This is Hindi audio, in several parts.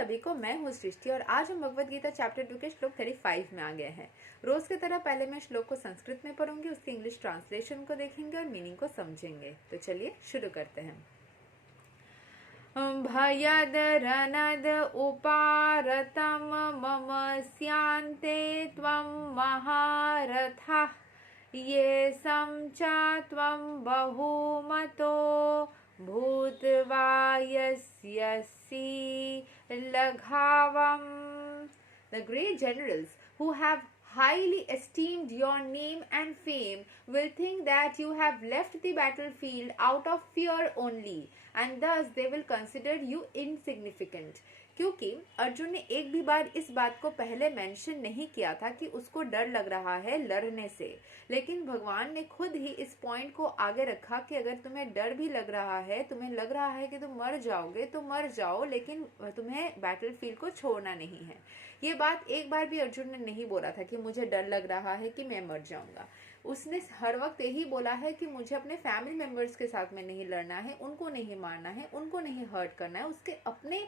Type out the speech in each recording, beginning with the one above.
सभी को, मैं हूँ सृष्टि और आज हम भगवद गीता चैप्टर 2 के श्लोक 35 में आ गए हैं। रोज की तरह पहले मैं श्लोक को संस्कृत में पढ़ूंगी, उसके इंग्लिश ट्रांसलेशन को देखेंगे और मीनिंग को समझेंगे। तो चलिए शुरू करते हैं। भयद रनद उपारतम मम स्यांते त्वं महारथः ये समचा त्वं बहुमतो भूत्वा यस्यसि लघावम्. The great generals who have highly esteemed your name and fame will think that you have left the battlefield out of fear only, and thus they will consider you insignificant. क्योंकि अर्जुन ने एक भी बार इस बात को पहले मेंशन नहीं किया था कि उसको डर लग रहा है लड़ने से, लेकिन भगवान ने खुद ही इस पॉइंट को आगे रखा कि अगर तुम्हें डर भी लग रहा है, तुम्हें लग रहा है कि तुम मर जाओगे तो मर जाओ, लेकिन तुम्हें बैटलफील्ड को छोड़ना नहीं है। ये बात एक बार भी अर्जुन ने नहीं बोला था कि मुझे डर लग रहा है कि मैं मर जाऊंगा। उसने हर वक्त यही बोला है कि मुझे अपने फैमिली मेंबर्स के साथ में नहीं लड़ना है, उनको नहीं मारना है, उनको नहीं हर्ट करना है। उसके अपने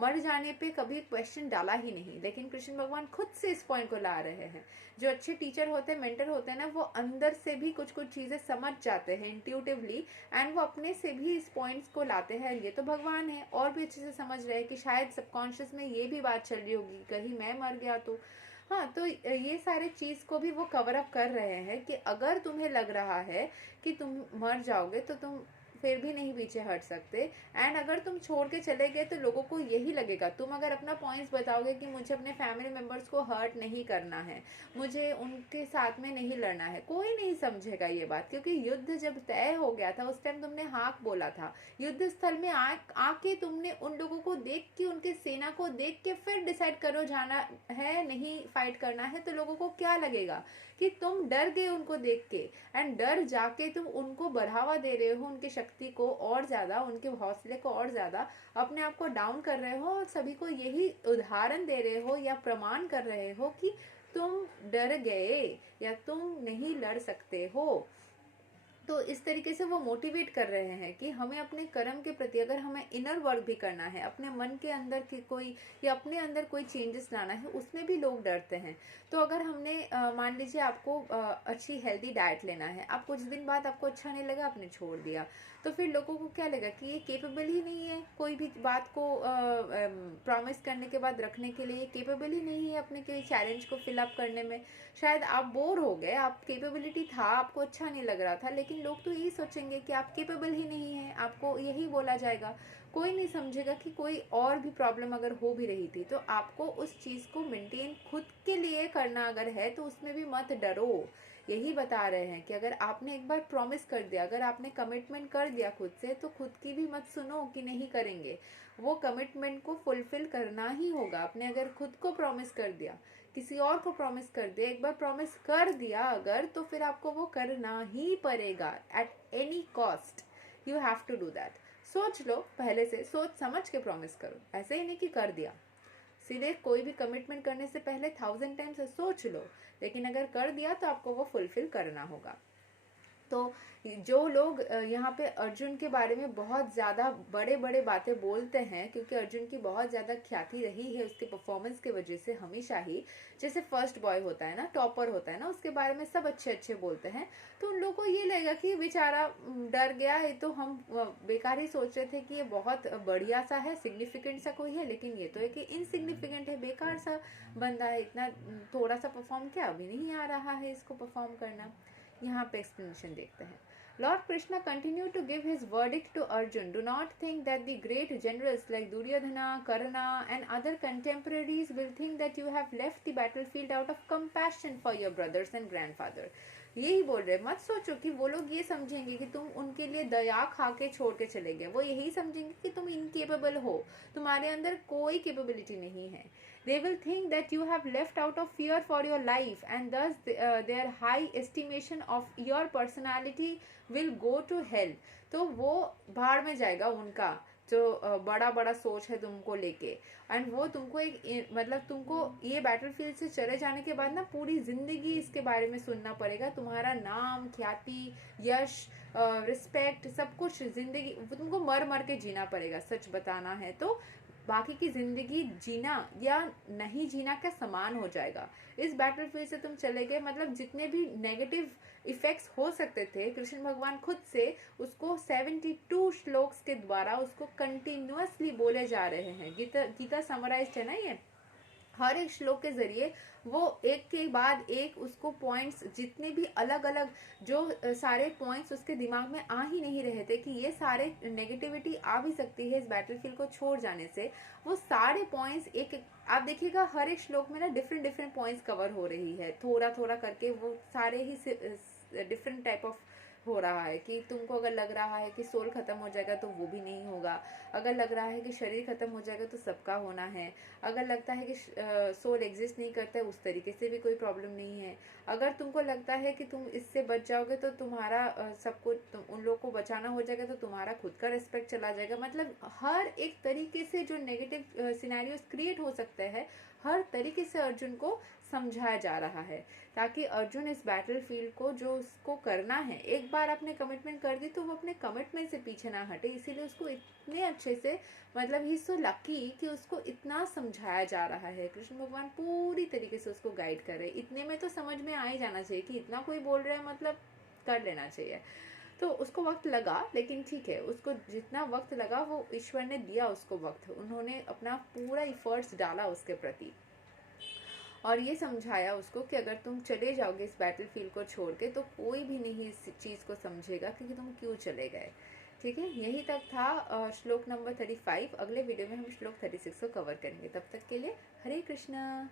मर जाने पे कभी क्वेश्चन डाला ही नहीं। लेकिन कृष्ण भगवान खुद से इस पॉइंट को ला रहे हैं। जो अच्छे टीचर होते हैं, मेंटर होते हैं ना, वो अंदर से भी कुछ कुछ चीजें समझ जाते हैं इंट्यूटिवली, एंड वो अपने से भी इस पॉइंट्स को लाते हैं। ये तो भगवान है और भी अच्छे से समझ रहे हैं कि शायद सबकॉन्शियस में ये भी बात चल रही होगी, कहीं मैं मर गया तो। हाँ, तो ये सारे चीज को भी वो कवर अप कर रहे हैं कि अगर तुम्हें लग रहा है कि तुम मर जाओगे तो तुम फिर भी नहीं पीछे हट सकते, एंड अगर तुम छोड़ के चले गए तो लोगों को यही लगेगा। तुम अगर अपना पॉइंट्स बताओगे कि मुझे अपने फैमिली मेंबर्स को हर्ट नहीं करना है, मुझे उनके साथ में नहीं लड़ना है, कोई नहीं समझेगा ये बात, क्योंकि युद्ध जब तय हो गया था उस टाइम तुमने हाँ बोला था। युद्ध स्थल में आके तुमने उन लोगों को देख के, उनके सेना को देख के फिर डिसाइड करो जाना है नहीं फाइट करना है, तो लोगों को क्या लगेगा कि तुम डर गए उनको देख के, एंड डर जाके तुम उनको बढ़ावा दे रहे हो, उनकी शक्ति को और ज्यादा, उनके हौसले को और ज्यादा, अपने आप को डाउन कर रहे हो और सभी को यही उदाहरण दे रहे हो या प्रमाण कर रहे हो कि तुम डर गए या तुम नहीं लड़ सकते हो। तो इस तरीके से वो मोटिवेट कर रहे हैं कि हमें अपने कर्म के प्रति, अगर हमें इनर वर्क भी करना है, अपने मन के अंदर की कोई या अपने अंदर कोई चेंजेस लाना है, उसमें भी लोग डरते हैं। तो अगर हमने मान लीजिए आपको अच्छी हेल्दी डाइट लेना है, आप कुछ दिन बाद आपको अच्छा नहीं लगा, आपने छोड़ दिया, तो फिर लोगों को क्या लगा कि ये केपेबल ही नहीं है, कोई भी बात को प्रॉमिस करने के बाद रखने के लिए केपेबल ही नहीं है, अपने के चैलेंज को फिलअप करने में। शायद आप बोर हो गए, आप केपेबिलिटी था, आपको अच्छा नहीं लग रहा था, लेकिन लोग तो यही सोचेंगे कि आप केपेबल ही नहीं है, आपको यही बोला जाएगा। कोई नहीं समझेगा कि कोई और भी प्रॉब्लम अगर हो भी रही थी, तो आपको उस चीज को मेंटेन खुद के लिए करना अगर है तो उसमें भी मत डरो। यही बता रहे हैं कि अगर आपने एक बार प्रॉमिस कर दिया, अगर आपने कमिटमेंट कर दिया खुद से, तो खुद की भी मत सुनो कि नहीं करेंगे, वो कमिटमेंट को फुलफिल करना ही होगा। आपने अगर खुद को प्रॉमिस कर दिया, किसी और को प्रॉमिस कर दिया, एक बार प्रॉमिस कर दिया अगर, तो फिर आपको वो करना ही पड़ेगा at any cost. You have to do that. सोच लो, पहले से सोच समझ के प्रॉमिस करो, ऐसे ही नहीं कि कर दिया। सीधे कोई भी कमिटमेंट करने से पहले 1000 टाइम्स सोच लो, लेकिन अगर कर दिया तो आपको वो फुलफिल करना होगा। तो जो लोग यहाँ पे अर्जुन के बारे में बहुत ज़्यादा बड़े बड़े बातें बोलते हैं, क्योंकि अर्जुन की बहुत ज़्यादा ख्याति रही है उसके परफॉर्मेंस की वजह से हमेशा ही। जैसे फर्स्ट बॉय होता है ना, टॉपर होता है ना, उसके बारे में सब अच्छे अच्छे बोलते हैं, तो उन लोगों को ये लगेगा कि बेचारा डर गया है, तो हम बेकार ही सोच रहे थे कि ये बहुत बढ़िया सा है, सिग्निफिकेंट सा कोई है, लेकिन ये तो है कि इनसिग्निफिकेंट है, बेकार सा बंदा है, इतना थोड़ा सा परफॉर्म क्या अभी नहीं आ रहा है इसको परफॉर्म करना। यहाँ पे एक्सप्लेनेशन देखते हैं। Lord Krishna continued to give his verdict to Arjun. Do not think that the great generals like Duryodhana, Karna and other contemporaries will think that you have left the battlefield out of compassion for your brothers and grandfather. यही बोल रहे, मत सोचो कि वो लोग ये समझेंगे कि तुम उनके लिए दया खा के छोड़ के चले गए। वो यही समझेंगे कि तुम इनकेपेबल हो, तुम्हारे अंदर कोई कैपेबिलिटी नहीं है। They will think that you have left out of fear for your life, and thus their high estimation of your personality will go to hell. तो वो भाड़ में जाएगा उनका जो बड़ा बड़ा सोच है तुमको लेके, एंड वो तुमको एक मतलब तुमको ये बैटलफील्ड से चले जाने के बाद ना पूरी जिंदगी इसके बारे में सुनना पड़ेगा। तुम्हारा नाम, ख्याति, यश, रिस्पेक्ट, सब कुछ जिंदगी तुमको मर मर के जीना पड़ेगा। सच बताना है तो बाकी की जिंदगी जीना या नहीं जीना का समान हो जाएगा। इस बैटलफील्ड से तुम चले गए, मतलब जितने भी नेगेटिव इफेक्ट्स हो सकते थे, कृष्ण भगवान खुद से उसको 72 श्लोक्स के द्वारा उसको कंटिन्यूअसली बोले जा रहे हैं। गीता गीता समराइज्ड है ना ये, हर एक श्लोक के जरिए वो एक के बाद एक उसको पॉइंट्स, जितने भी अलग अलग जो सारे पॉइंट्स उसके दिमाग में आ ही नहीं रहे थे कि ये सारे नेगेटिविटी आ भी सकती है इस बैटलफील्ड को छोड़ जाने से, वो सारे पॉइंट्स एक आप देखिएगा हर एक श्लोक में ना डिफरेंट डिफरेंट पॉइंट्स कवर हो रही है, थोड़ा थोड़ा करके वो सारे ही डिफरेंट टाइप ऑफ हो रहा है कि तुमको अगर लग रहा है कि सोल खत्म हो जाएगा तो वो भी नहीं होगा, अगर लग रहा है कि शरीर खत्म हो जाएगा तो सबका होना है, अगर लगता है कि सोल एग्जिस्ट नहीं करता है उस तरीके से भी कोई प्रॉब्लम नहीं है, अगर तुमको लगता है कि तुम इससे बच जाओगे तो तुम्हारा सबको उन लोगों को बचाना हो जाएगा तो तुम्हारा खुद का रिस्पेक्ट चला जाएगा। मतलब हर एक तरीके से जो नेगेटिव सिनेरियोस क्रिएट हो सकते हैं, हर तरीके से अर्जुन को समझाया जा रहा है ताकि अर्जुन इस बैटल फील्ड को जो उसको करना है, एक बार आपने कमिटमेंट कर दी तो वो अपने कमिटमेंट से पीछे ना हटे। इसीलिए उसको इतने अच्छे से, मतलब ही सो लकी कि उसको इतना समझाया जा रहा है, कृष्ण भगवान पूरी तरीके से उसको गाइड कर रहे हैं। इतने में तो समझ में आ ही जाना चाहिए कि इतना कोई बोल रहा है मतलब कर लेना चाहिए। तो उसको वक्त लगा, लेकिन ठीक है, उसको जितना वक्त लगा वो ईश्वर ने दिया उसको वक्त, उन्होंने अपना पूरा इफर्ट्स डाला उसके प्रति और ये समझाया उसको कि अगर तुम चले जाओगे इस बैटलफील्ड को छोड़ के तो कोई भी नहीं इस चीज़ को समझेगा कि तुम क्यों चले गए। ठीक है, यही तक था श्लोक नंबर 35। अगले वीडियो में हम श्लोक 36 को कवर करेंगे। तब तक के लिए हरे कृष्णा।